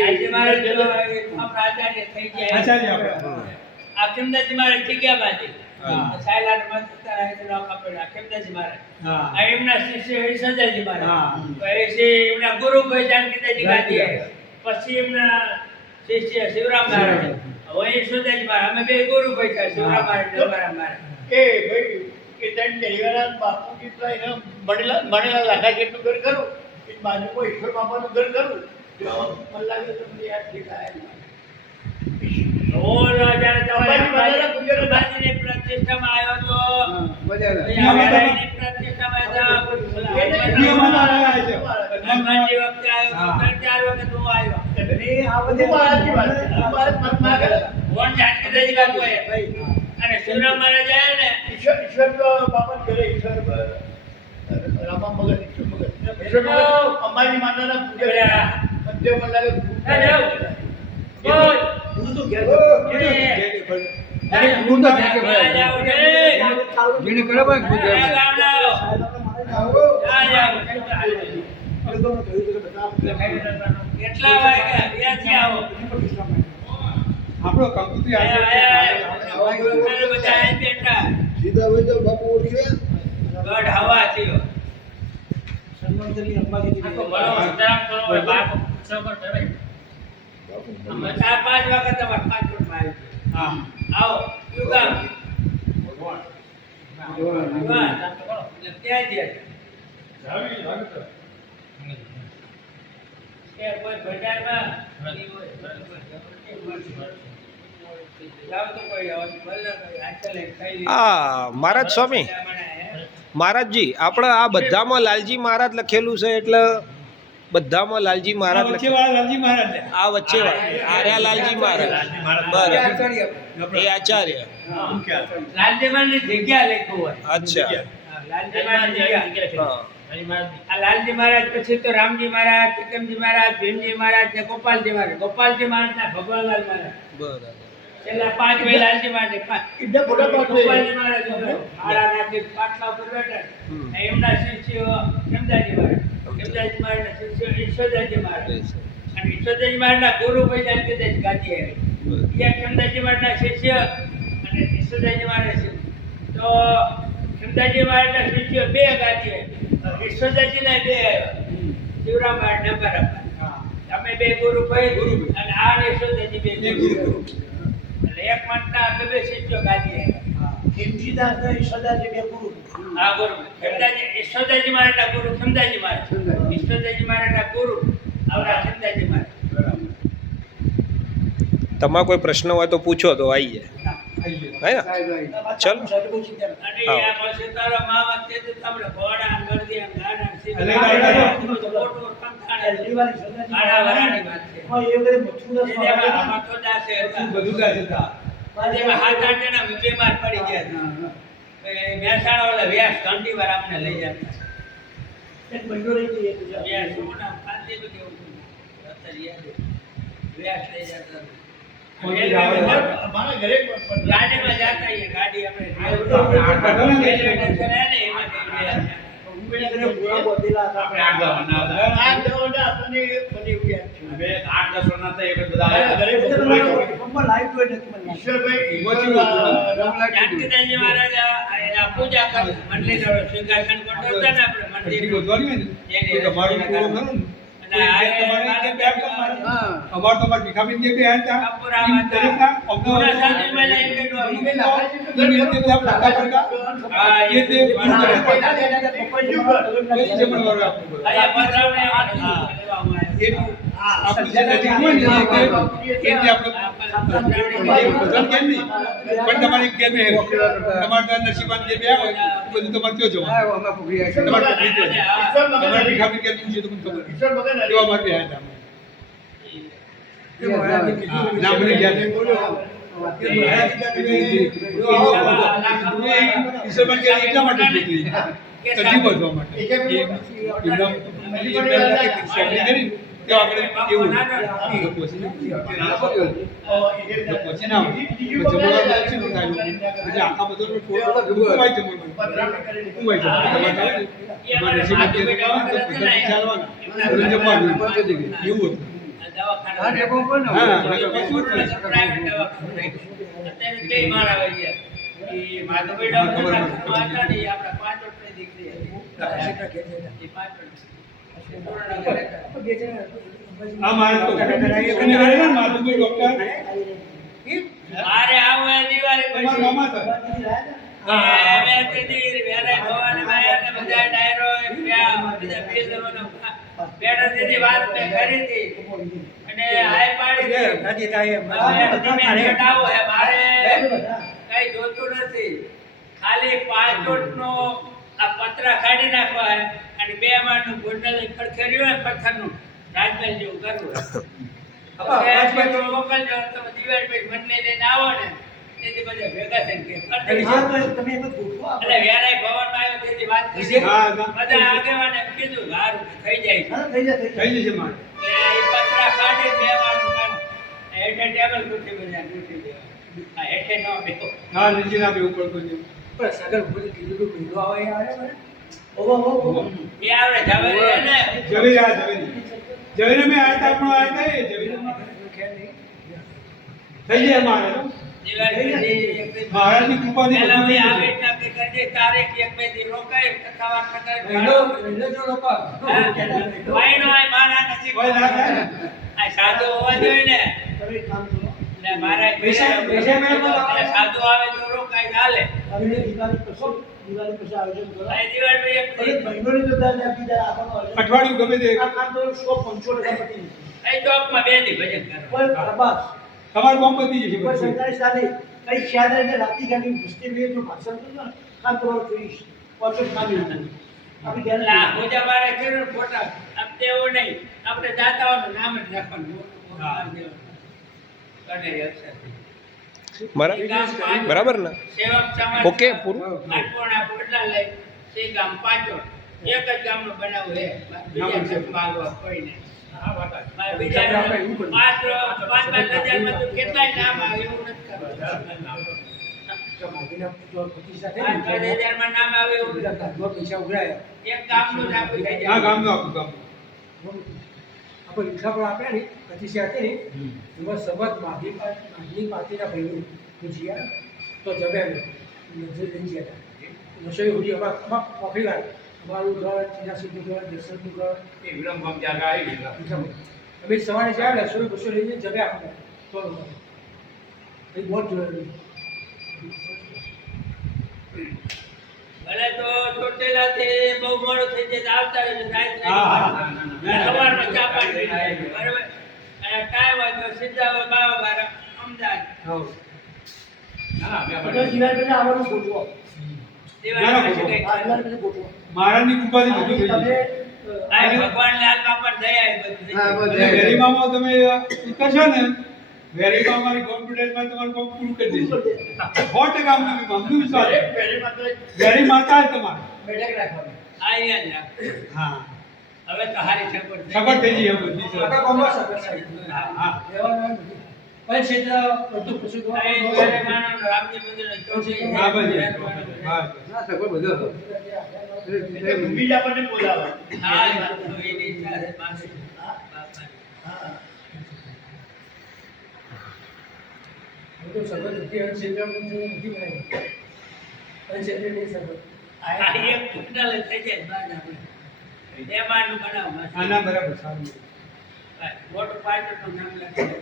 આજે મારે જો આમ આચાર્ય થઈ ગયા આચાર્ય આપણે આ કેમદાજી મારે જગ્યા બાજી હા. સાયલાન મસ્તર આયે નામ આપેલા કેમદાજી મારે હા. આ એમના શિષ્ય હરિસદાજી મારે હા. પછી એમના ગુરુ ભાઈ જાનકીદાજી ગાદી પછી એમના શિષ્ય શિવરામ મહારાજ વહી સુદાજી મારે અમે બે ગુરુ ભાઈ છે શિવરામ મહારાજ ડબારા મારે એ ભાઈ કે તને દરિયારામ બાપુ જેટલા એના મળેલા લાખા જેટલું ઘર કરું એ બાજુમાં ઈશ્વર બાપાનું ઘર કરું જો મને લાગે તો મને યાદ દેખાય ઓલો જ્યારે અંબાજી મહારાજના પૂજ્ય હતા. અંબાજીની પ્રતિષ્ઠામાં આવ્યો તો મજા એ અંબાજીની પ્રતિષ્ઠામાં હનુમાનજી વખતે આવ્યો તો ત્રણ ચાર વખત હું આવ્યો કોણ જાનકીદાજી બાપુ અને શિવરામ મહારાજ આવ્યા ને ઈશ્વર બાપા ઘરે ઈશ્વર રામા મગર ઈશ્વર મગર અંબાજી માતાના પૂજ્ય મધ્ય મલ્લાલે બોલ કેટલા વાગ્યા ત્યાંથી આવો આપણો કંકુત્રી બધા અહીં બેઠા સીધા હોય તો બાપુ ઓળખે ગઢ હવા થયો આખો મળો ઉતરામ કરો હોય બાપ સબર કરે અમે 4-5 વખત તમાર પાછળમાં આવી હા આવો યુગામ ત્યાં જ કે કોઈ ભંડારમાં મહારાજ સ્વામી મહારાજજી આપણે આ બધામાં લાલજી મહારાજ લખેલું છે એટલે બધામાં લાલજી મહારાજ વચ્ચેવાળા લાલજી મહારાજ ને આ વચ્ચે આર્યા લાલજી મહારાજ બરાબર એ આચાર્ય લાલજીમાની જગ્યા લખ્યું હોય અચ્છા લાલજીમાની જગ્યા હા આ લાલજી મહારાજ પછી તો રામજી મહારાજ તિકમજી મહારાજ ભીમજી મહારાજ ને ગોપાલજી મહારાજ ગોપાલજી મહારાજ ના ભગવાનલાલ મહારાજ બરાબર છેલ્લા 5 ભાઈ લાલજી મહારાજ એટલા મોટા પાંચ ભાઈ. ગોપાલજી મહારાજ મારા નાથી પાટલા ઉપર બેઠા એમના શિષ્યો કેમદાજી મહારાજ કેમદાજી મહારાજ ના શિષ્યો ઈશ્વરદાજી મહારાજ અને ઈશ્વરદાજી મહારાજ ના ગુરુ ભાઈ જાનકીદાજી ગાદી આવી એ કેમદાજી મહારાજ ના શિષ્ય અને ઈશ્વરદાજી મહારાજ તો કેમદાજી મહારાજ ના શિષ્યો બે ગાદી આવી ઈશ્વરદાજી ના બે શિવરામ મહારાજ ડબારા અમે બે ગુરુ ભાઈ અને આ ઈશ્વરદાજી બે ગુરુ એટલે એક મતના બે શિષ્યો ગાદી આવી ખીમજીદાસ ને ઈશ્વરદાસજી બે ગુરુ આ ગુરુ ખેમદાજી ઈશ્વરદાજી મહારાજના ગુરુ ખેમદાજી મહારાજ ઈશ્વરદાજી મહારાજના ગુરુ આવડા ખેમદાજી મહારાજ તમારો કોઈ પ્રશ્ન હોય તો પૂછો તો આવીએ હે ને ચલ અને આ પછી તારો મામા તે તો તમને ઘોડા ગરદી ગાડા અલે મોટો કંઠાણા ગાડા વરાની વાત છે એમાં આમાં તો દાસે હતા બધું ગાય હતા એમાં હાથ આટેના બીમાર પડી ગયા મહેસાણા વાળા વ્યાસ ઘંટી વાર આપણે લઈ જતા વ્યાસ શું નામ પાંચે તો કેવું અત્યારે યાદ વ્યાસ લઈ જતા અમારા ઘરે ગાડીમાં જાતા એ ગાડી આપણે જાનકીદાસજી મહારાજ આ પૂજા કરી મંડળી જોડે સિંહાસન ગોઠવતા ને આપણે મંદિર અમાર તો ભીખાબેન જે બે હતા દવાખાના હા, પ્રાઇવેટ દવાખાનું રાખ્યું. અત્યારે બે મારા આવી ગયા. એ માધવભાઈ ડોક્ટર હતા ને, એ આપણા પાંચોટની દીકરી હતી. એ પાંચોટ. સુરેન્દ્રનગર રહેતા. આ મારે તો અને આને ને માધુભાઈ ડોક્ટર મારે આવું એ દિવાળી તમારા પછી મામા હતા. હવે તેથી વેરાય ભવાની માયા ને બધા ડાયરો પ્યા બધા બિલવાનો પેડા તેથી વાત મેં કરી હતી અને હાય પાડી હતી. હવે તમે રેટ આવો હે મારે કઈ જોતું નથી. ખાલી પાંચોટનો આ પતરા કાઢી નાખવા હે અને બે માળનું ગોંડલ ખડખેર્યું હોય પથ્થરનું રાજમહેલ જેવું કરવું હે. હવે તો મોકલજો તમે દિવાળી પછી મને લઈને આવો ને તેથી બધા ભેગા થઈને કે કરી દઈશું. એટલે વેરાય ભવનમાં આવ્યો તેથી વાત કરી હા, હા. બધા આગેવાને કીધું સારું થઈ જાય છે. થઈ જશે મારે. એટલે એ પતરા કાઢી બે માળનું કાઢ હેઠે ટેબલ ખુરશી બધા મૂકી દેવા. આ હેઠે ન બેહો. હા, નીચે ના બેવું પડતું છે. એ આવડે ઝવેરી હે ને ઝવેરી આ ઝવેરી. ઝવેરી મેં આયા તા આપણો આયા તા એ ઝવેરીમાં. થઈ જાય મારે તો. દિવાળી પછી એક દી મહારાજની કૃપાથી પહેલા બધું ભાઈ થઈ આવે જાય. નક્કી કરજે તારીખ એક બે દી રોકાય કથાવાર કથા વાયનો આય મારા નસીબ કોઈ ના થાય ને. આ સાધુ હોવા જોઈએ ને એટલે મારા સાધુ આવે તો રોકાય ચાલે. આ દિવાળી પછી એક દી અઠવાડિયું ગમે તે અહીં ચોકમાં બે દી ભજન કરવા. તમારું કામ પતી જશે બધું. એટલે આ પૂજા મારે કર્યું ને ફોટા આમ તેવું નહીં આપણે દાતાઓનું નામ જ રાખવાનું. કનેરી અક્ષર. બરાબર ને? સેવક સમાજ ઓકે, પૂરું. આટકોણા પોટલા લઈ તે ગામ પાંચોટ એક જ ગામનું બનાવવું હે બીજા ગામ ભાગવા કોઈ નહીં. મારે બીજા પાંચ હજારમાં તો કેટલાય નામ આવે એવું નથી કરવાનું. 5,000માં નામ આવે એવું નથી. એક ગામનું જ આખું થઈ આ જાય. ગામનું આખું ગામ. અમે સવારે જાય રસોઈ બસો લઈને જગે આપણે તો એ બહુ જરૂરી ભલે તો ચોટીલાથી બહુ મોડું થઈ જાય તો આવતા રહેજો. હા, હા. સવારમાં ચા પાણી પીને જાય. બરાબર અને ટાઈમ હોય તો સીધા હોય બાવા અમદાવાદ દિવાળી પછી કંઈક કરવું. મહારાજની કૃપાથી બધું થઈ જશે. આ ભગવાનને હાથમાં પણ દયા એ બધું થઈ જાય. અને વેરીમામાં તમે ઉતરશો ને વેરીમાં અમારી કોન્ફિડન્સમાં તમારું કામ પૂરું કરી દેશે. 100% અમને વિશ્વાસ છે. વેરી માતા જ તમારે. આ યાદ રાખ. હા, હવે તો હારી સગવડ થઈ સગવડ થઈ જઈ એમ બધી સર. હા. આ એ ઘરે માનો રામજી મંદિરનો ચોથી હા, બધી. હા. બીજા આપણને બોલાવે હા, એ વાત તો એની ઈચ્છા છે પાછી. બાપાની. આ એક કુંડલ જ થઈ જાય બાદ આપણે. એમાંનું બનાવો. હા, ના, બરાબર સારું. મોટું પાટણનું નામ લખી દે.